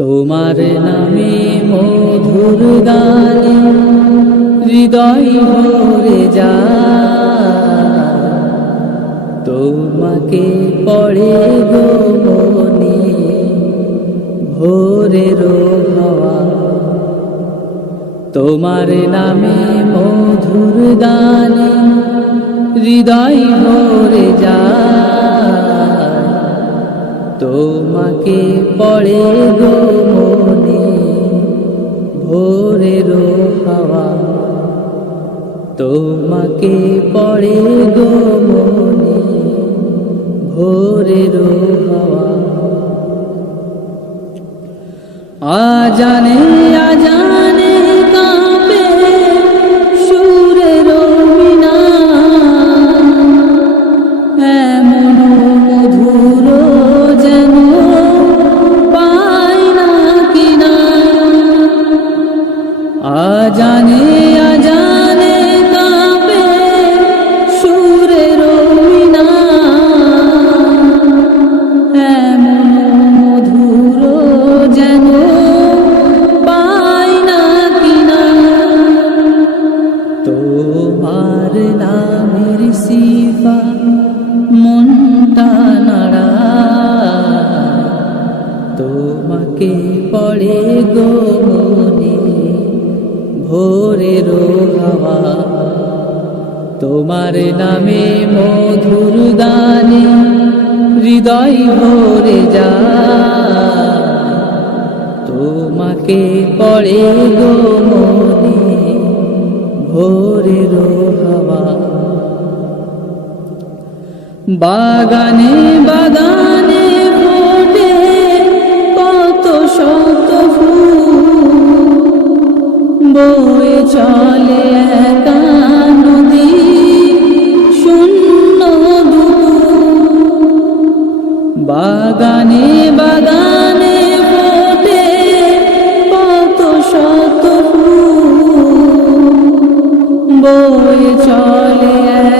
তোমার নামে মধুর গানে হৃদয় ভরে যা। তোমাকে পড়ে গো মনে ভোরের হাওয়া। তোমার নামে মধুর গানে হৃদয় ভরে যা। তোমাকে পড়ে গো মনে, ভোরের হাওয়া। তোমাকে পড়ে গো মনে, ভোরের হাওয়া। আজানে আজানে কাঁপে আজানে আজানে কাঁপে সুরের মিনা এমন মধুর যেন পাই না কিনা। তোমার নামের সিফা মনটা নাড়া। তোমাকে পড়ে গো ভোরের হাওয়া তোমার নামে মধুর গানে হৃদয় ভরে যা তোমাকে পড়ে গো মনে ভোরের হাওয়া বাগানে বাগানে চলে একা নদী শূন্য বাগানে বাগানে ফোটে কত শত বয়ে চলে